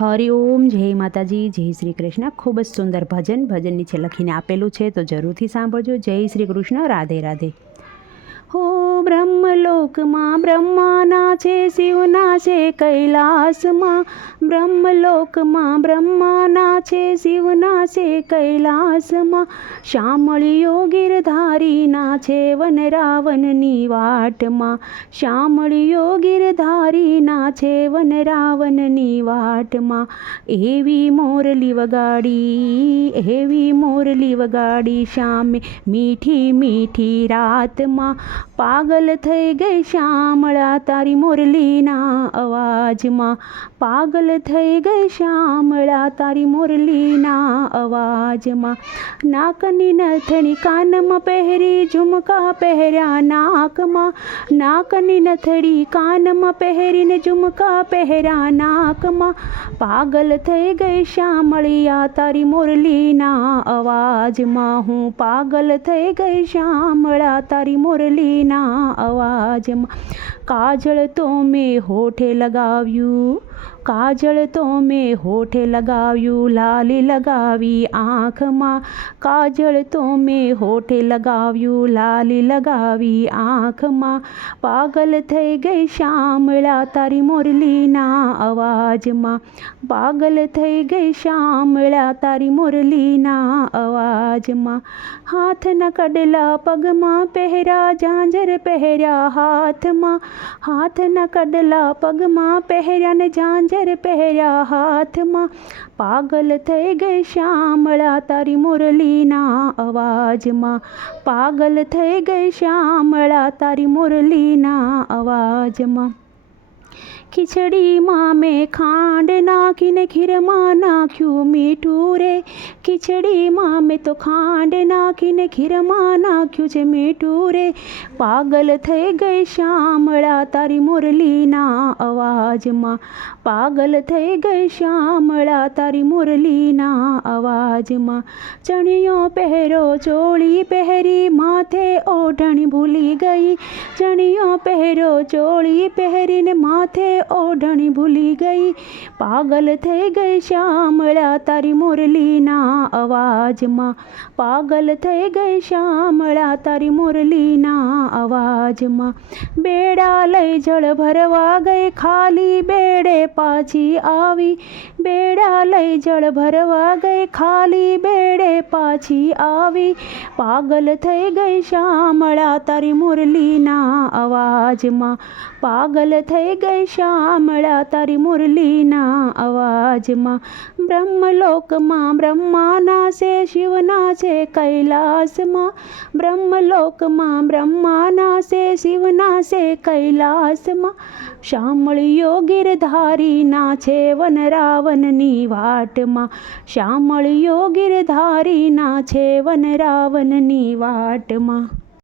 હરિઓમ જય માતાજી, જય શ્રી કૃષ્ણ. ખૂબ જ સુંદર ભજન ભજન નીચે લખીને આપેલું છે, તો જરૂરથી સાંભળજો. જય શ્રી કૃષ્ણ, રાધે રાધે. હો બ્રહ્મલોકમાં બ્રહ્માના છે શિવના છે કૈલાસમાં બ્રહ્મલોકમાં બ્રહ્માના છે શિવના છે કૈલાસમાં શામળીઓ ગિરધારીના છે વન રાવણની વાટમાં શામળીઓ ગિરધારીના છે વન રાવણની વાટમાં એવી મોરલી વગાડી એવી મોરલી વગાડી શ્યામે મીઠી મીઠી રાતમાં પાગલ થઈ ગઈ શ્યામળા તારી મુરલીના અવાજમાં. પાગલ થઈ ગઈ શ્યામળા તારી મુરલીના અવાજમાં. નાકની નથણી કાનમાં પહેરી, ઝુમકા પહેર્યા નાકમાં. નાકની નથડી કાનમાં પહેરીને, ઝુમકા પહેર્યા નાકમાં. પાગલ થઈ ગઈ શ્યામળિયા તારી મુરલીના અવાજમાં. હું પાગલ થઈ ગઈ શ્યામળા તારી મુરલીના અવાજમાં કાજળ તો મેં હોઠે લગાવ્યું કાજળ તો મેં હોઠે લગાવ્યું, લાલી લગાવી આંખમાં. કાજળ તો મેં હોઠે લગાવ્યું, લાલી લગાવી આંખમાં. પાગલ થઈ ગઈ શામળા તારી મુરલીના અવાજમાં. પાગલ થઈ ગઈ શામળા તારી મુરલીના અવાજમાં. હાથના કડલા પગમાં પહેરા ઝાંઝર પહેર્યા હાથમાં. હાથના કડલા પગમાં પહેર્યા ને ઝાંઝર પહેર્યા હાથમાં. પાગલ થઈ ગઈ શ્યામળા તારી મુરલીના અવાજમાં. પાગલ થઈ ગઈ શ્યામળા તારી મુરલીના અવાજમાં. ખીચડીમાં મેં ખાંડ નાખીને ખીરમાં નાખ્યું મીઠું રે. ખીચડીમાં મેં તો ખાંડ નાખીને ખીરમાં નાખ્યું છે મીઠું રે. પાગલ થઈ ગઈ શામળા તારી મુરલીના અવાજમાં. પાગલ થઈ ગઈ શામળા તારી મુરલીના અવાજમાં. ચણિયો પહેરો, ચોળી પહેરી, માથે ઓઢણી ભૂલી ગઈ. ચણિયો પહેરો, ચોળી પહેરીને માથે ઓઢણી ભૂલી ગઈ. પાગલ થઈ ગઈ શ્યામળા તારી મુરલીના અવાજમાં, પાગલ થઈ ગઈ શ્યામળા તારી મુરલીના અવાજમાં. બેડા લઈ જળ ભરવા ગઈ, ખાલી બેડે પાછી આવી. બેડા લઈ જળ ભરવા ગઈ, ખાલી બેડે પાછી આવી. પાગલ થઈ ગઈ શ્યામળા તારી મુરલીના અવાજમાં. પાગલ થઈ ગઈ શ્યામળા તારી મુરલીના અવાજમાં. બ્રહ્મલોકમાં બ્રહ્માના છે શિવના છે કૈલાસમાં, બ્રહ્મલોકમાં બ્રહ્માના છે શિવના છે કૈલાસમાં. શામળિયો ગિરધારીના છે વન રાવણની વાટમાં. શામળિયો ગિરધારીના છે વન રાવણની વાટમાં.